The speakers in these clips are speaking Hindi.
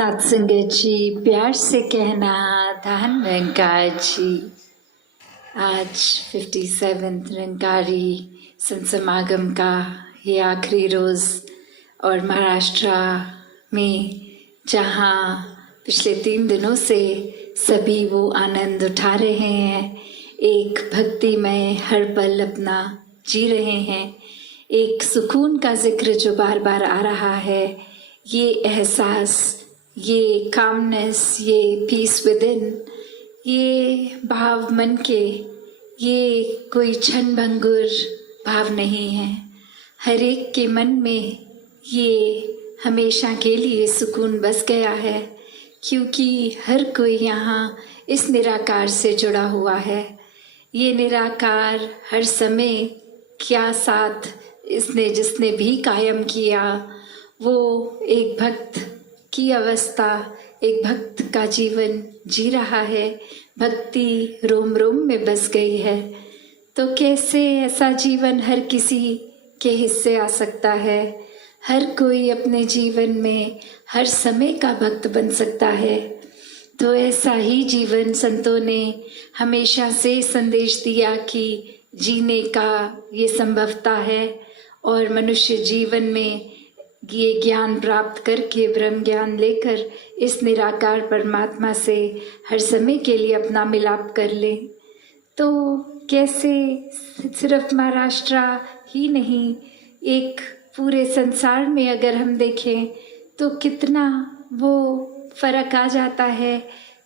सत्संगत जी, प्यार से कहना धन रंकार जी। आज 57 रंगारी संत समागम का ये आखिरी रोज़ और महाराष्ट्र में जहाँ पिछले 3 दिनों से सभी वो आनंद उठा रहे हैं, एक भक्ति में हर पल अपना जी रहे हैं, एक सुकून का जिक्र जो बार बार आ रहा है, ये एहसास, ये कामनेस, ये पीस विद इन, ये भाव मन के, ये कोई क्षण भंगुर भाव नहीं है। हर एक के मन में ये हमेशा के लिए सुकून बस गया है, क्योंकि हर कोई यहाँ इस निराकार से जुड़ा हुआ है। ये निराकार हर समय क्या साथ इसने जिसने भी कायम किया, वो एक भक्त की अवस्था, एक भक्त का जीवन जी रहा है, भक्ति रोम रोम में बस गई है। तो कैसे ऐसा जीवन हर किसी के हिस्से आ सकता है? हर कोई अपने जीवन में हर समय का भक्त बन सकता है। तो ऐसा ही जीवन संतों ने हमेशा से संदेश दिया कि जीने का ये संभवता है, और मनुष्य जीवन में ये ज्ञान प्राप्त करके, ब्रह्म ज्ञान लेकर इस निराकार परमात्मा से हर समय के लिए अपना मिलाप कर ले। तो कैसे सिर्फ महाराष्ट्र ही नहीं, एक पूरे संसार में अगर हम देखें तो कितना वो फर्क आ जाता है,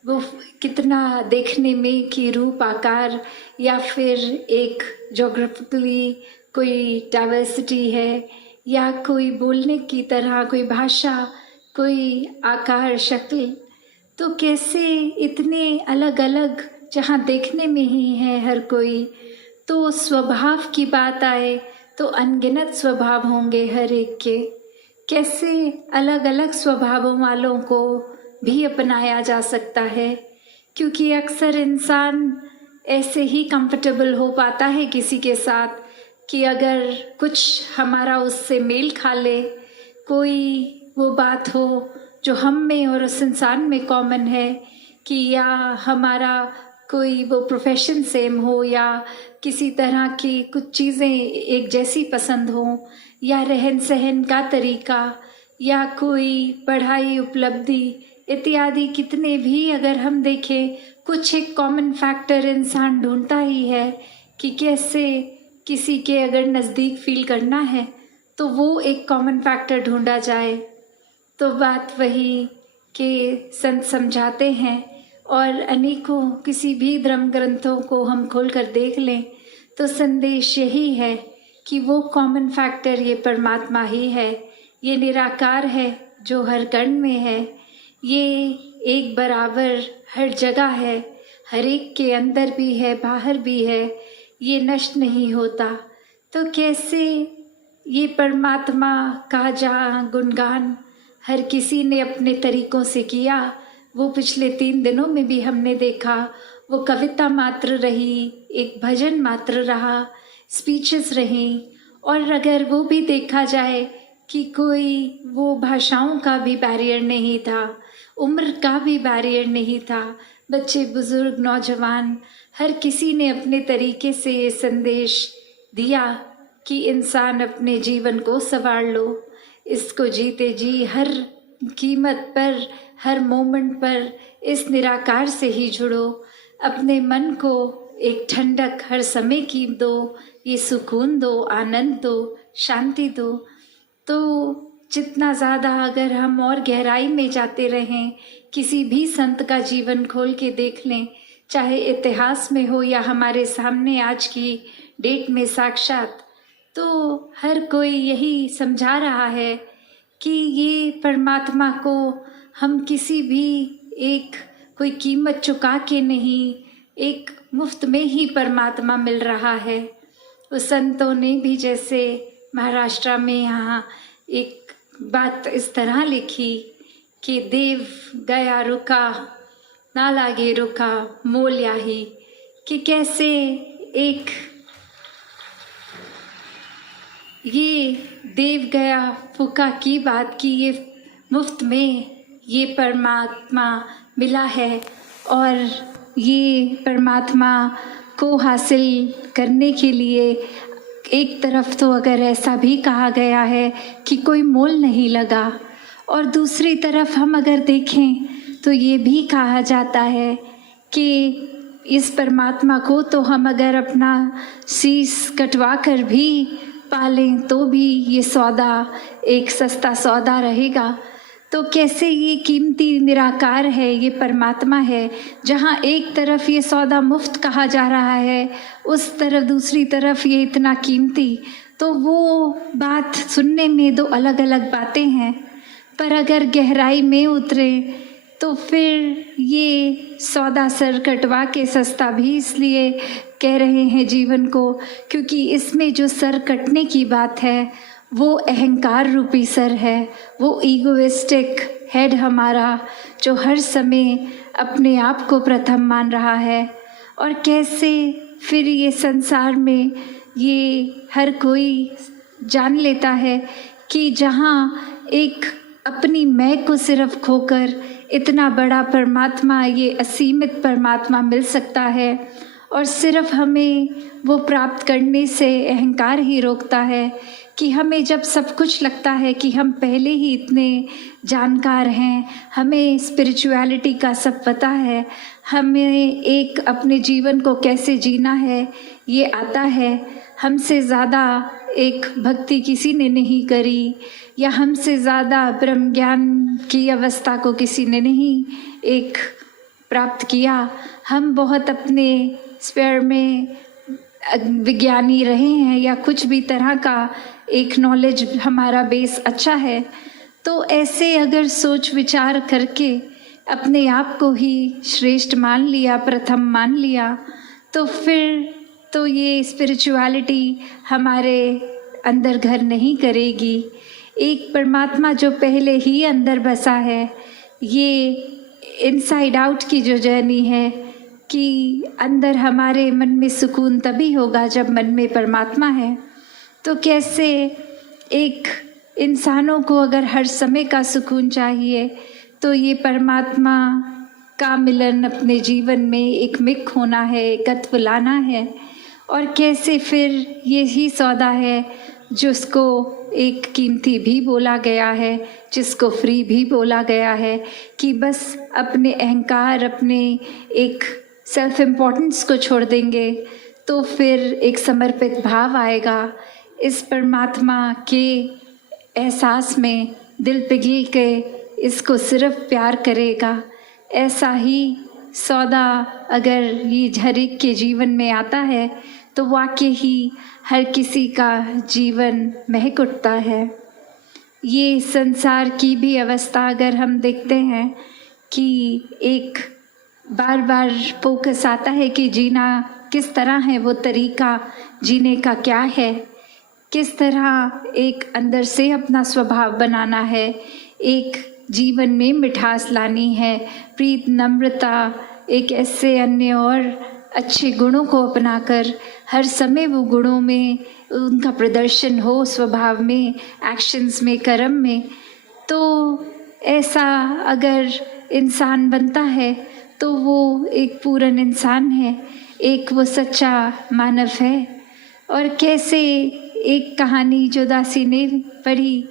वो कितना देखने में कि रूप आकार या फिर एक जोग्राफिकली कोई डाइवर्सिटी है, या कोई बोलने की तरह कोई भाषा, कोई आकार शक्ल, तो कैसे इतने अलग अलग जहाँ देखने में ही है हर कोई। तो स्वभाव की बात आए तो अनगिनत स्वभाव होंगे हर एक के। कैसे अलग अलग स्वभावों वालों को भी अपनाया जा सकता है, क्योंकि अक्सर इंसान ऐसे ही कंफर्टेबल हो पाता है किसी के साथ कि अगर कुछ हमारा उससे मेल खा ले, कोई वो बात हो जो हम में और उस इंसान में कॉमन है, कि या हमारा कोई वो प्रोफेशन सेम हो, या किसी तरह की कुछ चीज़ें एक जैसी पसंद हो, या रहन सहन का तरीका, या कोई पढ़ाई उपलब्धि इत्यादि, कितने भी अगर हम देखें कुछ एक कॉमन फैक्टर इंसान ढूंढता ही है कि कैसे किसी के अगर नज़दीक फील करना है तो वो एक कॉमन फैक्टर ढूंढा जाए। तो बात वही कि संत समझाते हैं, और अनेकों किसी भी धर्म ग्रंथों को हम खोल कर देख लें तो संदेश यही है कि वो कॉमन फैक्टर ये परमात्मा ही है, ये निराकार है जो हर कण में है, ये एक बराबर हर जगह है, हर एक के अंदर भी है, बाहर भी है, ये नष्ट नहीं होता। तो कैसे ये परमात्मा का जहाँ गुणगान हर किसी ने अपने तरीकों से किया, वो पिछले 3 दिनों में भी हमने देखा, वो कविता मात्र रही, एक भजन मात्र रहा, स्पीचेस रही, और अगर वो भी देखा जाए कि कोई वो भाषाओं का भी बैरियर नहीं था, उम्र का भी बैरियर नहीं था, बच्चे बुजुर्ग नौजवान हर किसी ने अपने तरीके से ये संदेश दिया कि इंसान अपने जीवन को संवार लो, इसको जीते जी हर कीमत पर, हर मोमेंट पर इस निराकार से ही जुड़ो, अपने मन को एक ठंडक हर समय की दो, ये सुकून दो, आनंद दो, शांति दो। तो जितना ज़्यादा अगर हम और गहराई में जाते रहें, किसी भी संत का जीवन खोल के देख लें, चाहे इतिहास में हो या हमारे सामने आज की डेट में साक्षात, तो हर कोई यही समझा रहा है कि ये परमात्मा को हम किसी भी एक कोई कीमत चुका के नहीं, एक मुफ्त में ही परमात्मा मिल रहा है। उस संतों ने भी जैसे महाराष्ट्र में यहाँ एक बात इस तरह लिखी कि देव गया रुका ना लागे रुका मोल याही, कि कैसे एक ये देव गया फुका की बात की, ये मुफ्त में ये परमात्मा मिला है और ये परमात्मा को हासिल करने के लिए एक तरफ तो अगर ऐसा भी कहा गया है कि कोई मोल नहीं लगा, और दूसरी तरफ हम अगर देखें तो ये भी कहा जाता है कि इस परमात्मा को तो हम अगर अपना शीश कटवा कर भी पालें तो भी ये सौदा एक सस्ता सौदा रहेगा। तो कैसे ये कीमती निराकार है, ये परमात्मा है, जहाँ एक तरफ ये सौदा मुफ्त कहा जा रहा है, उस तरफ दूसरी तरफ ये इतना कीमती। तो वो बात सुनने में दो अलग अलग बातें हैं, पर अगर गहराई में उतरे तो फिर ये सौदा सर कटवा के सस्ता भी इसलिए कह रहे हैं जीवन को, क्योंकि इसमें जो सर कटने की बात है वो अहंकार रूपी सर है, वो ईगोइस्टिक हेड हमारा, जो हर समय अपने आप को प्रथम मान रहा है। और कैसे फिर ये संसार में ये हर कोई जान लेता है कि जहाँ एक अपनी मैं को सिर्फ खोकर इतना बड़ा परमात्मा, ये असीमित परमात्मा मिल सकता है, और सिर्फ हमें वो प्राप्त करने से अहंकार ही रोकता है कि हमें जब सब कुछ लगता है कि हम पहले ही इतने जानकार हैं, हमें स्पिरिचुअलिटी का सब पता है, हमें एक अपने जीवन को कैसे जीना है ये आता है, हमसे ज़्यादा एक भक्ति किसी ने नहीं करी, या हमसे ज़्यादा ब्रह्म ज्ञान की अवस्था को किसी ने नहीं एक प्राप्त किया। हम बहुत अपने स्फीयर में विज्ञानी रहे हैं या कुछ भी तरह का एक नॉलेज हमारा बेस अच्छा है। तो ऐसे अगर सोच विचार करके अपने आप को ही श्रेष्ठ मान लिया, प्रथम मान लिया, तो फिर तो ये स्पिरिचुअलिटी हमारे अंदर घर नहीं करेगी। एक परमात्मा जो पहले ही अंदर बसा है, ये इनसाइड आउट की जो जर्नी है कि अंदर हमारे मन में सुकून तभी होगा जब मन में परमात्मा है। तो कैसे एक इंसानों को अगर हर समय का सुकून चाहिए तो ये परमात्मा का मिलन अपने जीवन में एक मिक होना है, एकत्व लाना है। और कैसे फिर यही सौदा है जिसको एक कीमती भी बोला गया है, जिसको फ्री भी बोला गया है, कि बस अपने अहंकार, अपने एक सेल्फ इम्पोर्टेंस को छोड़ देंगे तो फिर एक समर्पित भाव आएगा। इस परमात्मा के एहसास में दिल पिघल के इसको सिर्फ प्यार करेगा। ऐसा ही सौदा अगर ये हर एक के जीवन में आता है तो वाकई ही हर किसी का जीवन महक उठता है। ये संसार की भी अवस्था अगर हम देखते हैं कि एक बार बार फोकस आता है कि जीना किस तरह है, वो तरीका जीने का क्या है, किस तरह एक अंदर से अपना स्वभाव बनाना है, एक जीवन में मिठास लानी है, प्रीत, नम्रता, एक ऐसे अन्य और अच्छे गुणों को अपनाकर हर समय वो गुणों में उनका प्रदर्शन हो, स्वभाव में, एक्शंस में, कर्म में। तो ऐसा अगर इंसान बनता है तो वो एक पूर्ण इंसान है, एक वो सच्चा मानव है। और कैसे एक कहानी जो दासी ने पढ़ी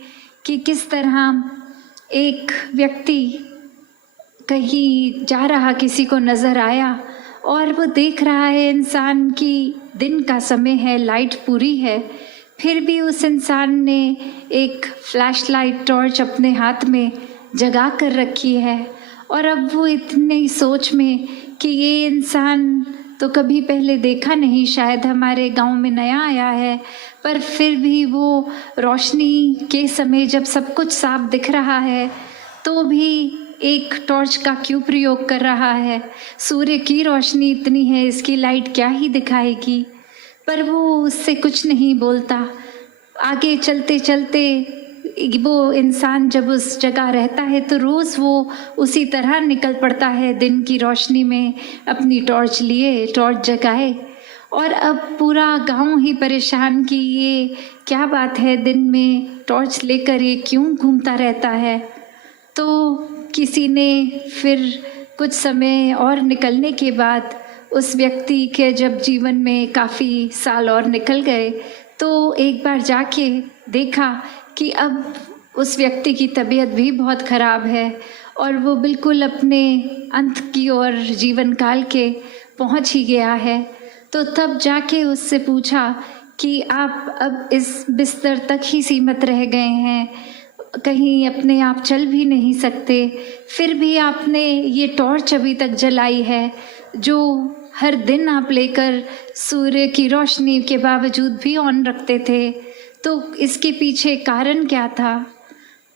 कि किस तरह एक व्यक्ति कहीं जा रहा, किसी को नज़र आया और वो देख रहा है इंसान की दिन का समय है, लाइट पूरी है, फिर भी उस इंसान ने एक फ्लैश लाइट टॉर्च अपने हाथ में जगा कर रखी है। और अब वो इतनी सोच में कि ये इंसान तो कभी पहले देखा नहीं, शायद हमारे गांव में नया आया है, पर फिर भी वो रोशनी के समय जब सब कुछ साफ दिख रहा है तो भी एक टॉर्च का क्यों प्रयोग कर रहा है। सूर्य की रोशनी इतनी है, इसकी लाइट क्या ही दिखाएगी, पर वो उससे कुछ नहीं बोलता। आगे चलते चलते वो इंसान जब उस जगह रहता है तो रोज़ वो उसी तरह निकल पड़ता है दिन की रोशनी में, अपनी टॉर्च लिए टॉर्च जगाए। और अब पूरा गांव ही परेशान कि ये क्या बात है, दिन में टॉर्च लेकर ये क्यों घूमता रहता है। तो किसी ने फिर कुछ समय और निकलने के बाद उस व्यक्ति के जब जीवन में काफ़ी साल और निकल गए तो एक बार जाके देखा कि अब उस व्यक्ति की तबीयत भी बहुत ख़राब है और वो बिल्कुल अपने अंत की ओर जीवन काल के पहुंच ही गया है। तो तब जाके उससे पूछा कि आप अब इस बिस्तर तक ही सीमित रह गए हैं, कहीं अपने आप चल भी नहीं सकते, फिर भी आपने ये टॉर्च अभी तक जलाई है जो हर दिन आप लेकर सूर्य की रोशनी के बावजूद भी ऑन रखते थे, तो इसके पीछे कारण क्या था?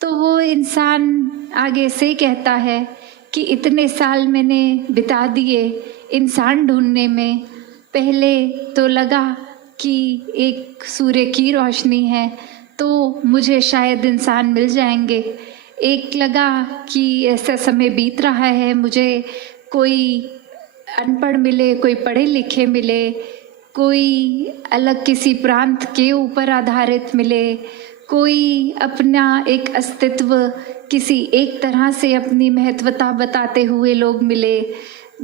तो वो इंसान आगे से कहता है कि इतने साल मैंने बिता दिए इंसान ढूंढने में। पहले तो लगा कि एक सूर्य की रोशनी है तो मुझे शायद इंसान मिल जाएंगे, एक लगा कि ऐसा समय बीत रहा है मुझे कोई अनपढ़ मिले, कोई पढ़े लिखे मिले, कोई अलग किसी प्रांत के ऊपर आधारित मिले, कोई अपना एक अस्तित्व किसी एक तरह से अपनी महत्वता बताते हुए लोग मिले।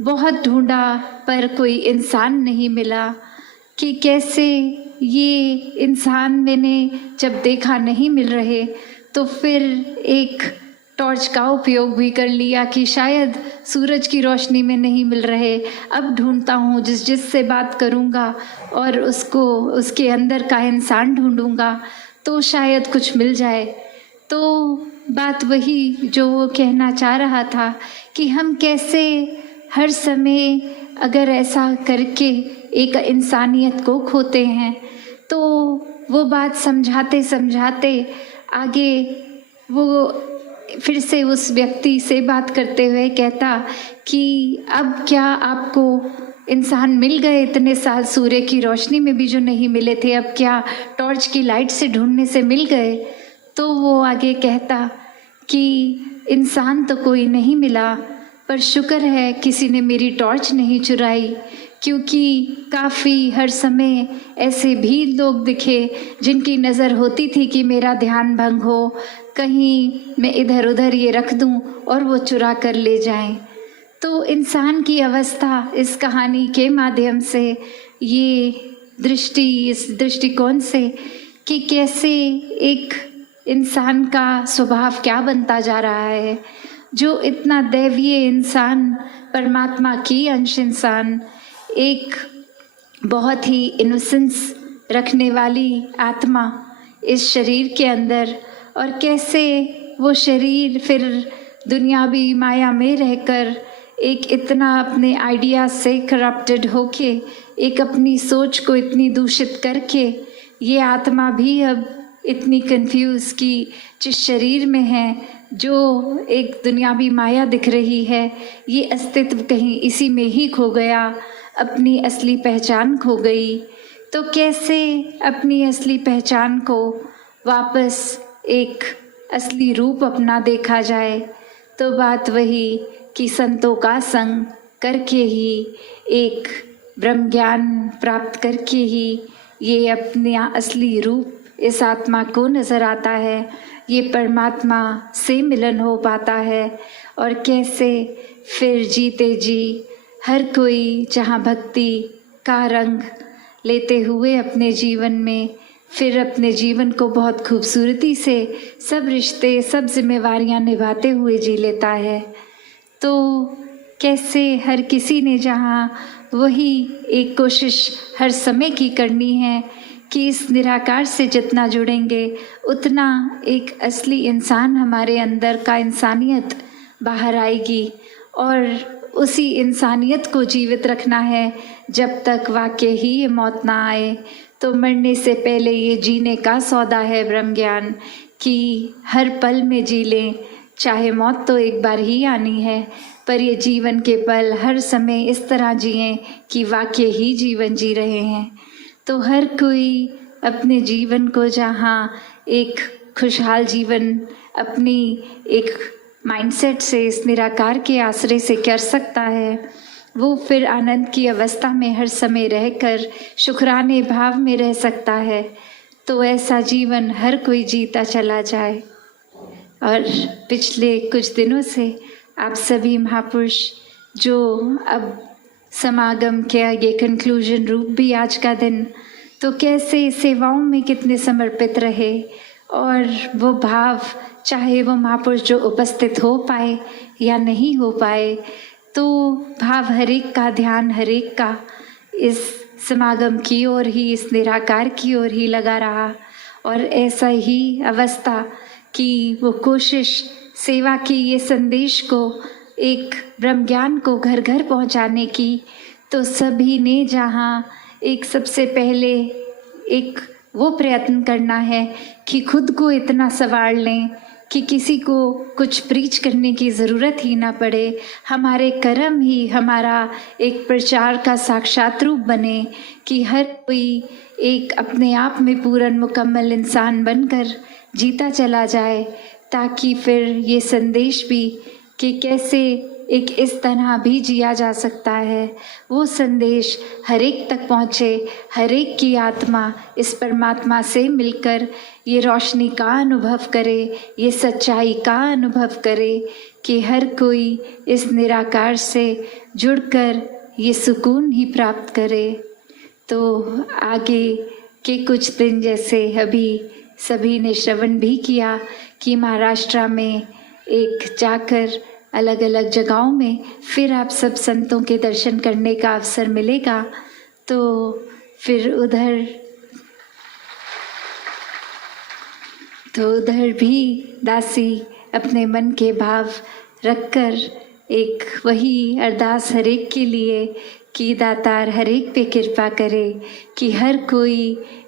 बहुत ढूंढा पर कोई इंसान नहीं मिला कि कैसे ये इंसान मैंने जब देखा नहीं मिल रहे तो फिर एक टॉर्च का उपयोग भी कर लिया कि शायद सूरज की रोशनी में नहीं मिल रहे, अब ढूंढता हूँ जिससे बात करूँगा और उसको उसके अंदर का इंसान ढूंढूँगा तो शायद कुछ मिल जाए। तो बात वही जो वो कहना चाह रहा था कि हम कैसे हर समय अगर ऐसा करके एक इंसानियत को खोते हैं। तो वो बात समझाते समझाते आगे वो फिर से उस व्यक्ति से बात करते हुए कहता कि अब क्या आपको इंसान मिल गए इतने साल सूर्य की रोशनी में भी जो नहीं मिले थे, अब क्या टॉर्च की लाइट से ढूंढने से मिल गए? तो वो आगे कहता कि इंसान तो कोई नहीं मिला, पर शुक्र है किसी ने मेरी टॉर्च नहीं चुराई, क्योंकि काफ़ी हर समय ऐसे भी लोग दिखे जिनकी नज़र होती थी कि मेरा ध्यान भंग हो, कहीं मैं इधर उधर ये रख दूं और वो चुरा कर ले जाएं। तो इंसान की अवस्था इस कहानी के माध्यम से ये दृष्टि, इस दृष्टिकोण से कि कैसे एक इंसान का स्वभाव क्या बनता जा रहा है, जो इतना दैवीय इंसान, परमात्मा की अंश इंसान, एक बहुत ही इनोसेंस रखने वाली आत्मा इस शरीर के अंदर, और कैसे वो शरीर फिर दुनियावी माया में रहकर एक इतना अपने आइडिया से करप्टेड होके, एक अपनी सोच को इतनी दूषित करके ये आत्मा भी अब इतनी कंफ्यूज कि जिस शरीर में है जो एक दुनियावी माया दिख रही है, ये अस्तित्व कहीं इसी में ही खो गया, अपनी असली पहचान खो गई। तो कैसे अपनी असली पहचान को वापस एक असली रूप अपना देखा जाए? तो बात वही कि संतों का संग करके ही, एक ब्रह्म ज्ञान प्राप्त करके ही ये अपना असली रूप इस आत्मा को नज़र आता है, ये परमात्मा से मिलन हो पाता है। और कैसे फिर जीते जी हर कोई जहाँ भक्ति का रंग लेते हुए अपने जीवन में फिर अपने जीवन को बहुत खूबसूरती से सब रिश्ते, सब जिम्मेवारियाँ निभाते हुए जी लेता है। तो कैसे हर किसी ने जहाँ वही एक कोशिश हर समय की करनी है कि इस निराकार से जितना जुड़ेंगे उतना एक असली इंसान हमारे अंदर का इंसानियत बाहर आएगी, और उसी इंसानियत को जीवित रखना है जब तक वाकई ही ये मौत ना आए। तो मरने से पहले ये जीने का सौदा है ब्रह्म ज्ञान, कि हर पल में जी लें, चाहे मौत तो एक बार ही आनी है, पर ये जीवन के पल हर समय इस तरह जिएं कि वाकई ही जीवन जी रहे हैं। तो हर कोई अपने जीवन को जहाँ एक खुशहाल जीवन अपनी एक माइंडसेट से इस निराकार के आश्रय से कर सकता है, वो फिर आनंद की अवस्था में हर समय रहकर शुक्राने भाव में रह सकता है। तो ऐसा जीवन हर कोई जीता चला जाए। और पिछले कुछ दिनों से आप सभी महापुरुष जो अब समागम के ये कंक्लूजन रूप भी आज का दिन, तो कैसे सेवाओं में कितने समर्पित रहे, और वो भाव चाहे वो महापुरुष जो उपस्थित हो पाए या नहीं हो पाए, तो भाव हरेक का, ध्यान हरेक का इस समागम की ओर ही, इस निराकार की ओर ही लगा रहा। और ऐसा ही अवस्था कि वो कोशिश सेवा की, ये संदेश को, एक ब्रह्म ज्ञान को घर घर पहुंचाने की, तो सभी ने जहाँ एक सबसे पहले एक वो प्रयत्न करना है कि खुद को इतना संवार लें कि किसी को कुछ प्रीच करने की ज़रूरत ही ना पड़े, हमारे कर्म ही हमारा एक प्रचार का साक्षात रूप बने कि हर कोई एक अपने आप में पूर्ण मुकम्मल इंसान बनकर जीता चला जाए, ताकि फिर ये संदेश भी कि कैसे एक इस तरह भी जिया जा सकता है, वो संदेश हर एक तक पहुँचे, हर एक की आत्मा इस परमात्मा से मिलकर ये रोशनी का अनुभव करे, ये सच्चाई का अनुभव करे कि हर कोई इस निराकार से जुड़कर ये सुकून ही प्राप्त करे। तो आगे के कुछ दिन, जैसे अभी सभी ने श्रवण भी किया कि महाराष्ट्र में एक जाकर अलग अलग जगहों में फिर आप सब संतों के दर्शन करने का अवसर मिलेगा, तो फिर उधर भी दासी अपने मन के भाव रखकर एक वही अरदास हरेक के लिए कि दातार हरेक पे कृपा करे कि हर कोई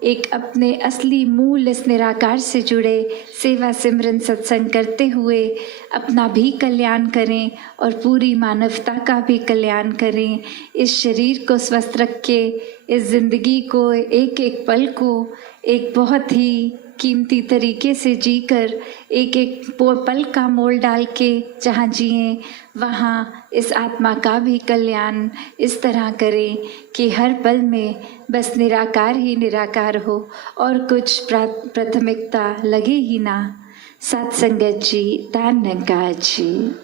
एक अपने असली मूल इस निराकार से जुड़े, सेवा सिमरन सत्संग करते हुए अपना भी कल्याण करें और पूरी मानवता का भी कल्याण करें। इस शरीर को स्वस्थ रख के, इस ज़िंदगी को, एक एक पल को एक बहुत ही कीमती तरीके से जीकर, एक एक पल का मोल डाल के जहाँ जिएं, वहाँ इस आत्मा का भी कल्याण इस तरह करें कि हर पल में बस निराकार ही निराकार हो और कुछ प्राथमिकता लगे ही ना। सत्संगत जी, धन्यवाद जी।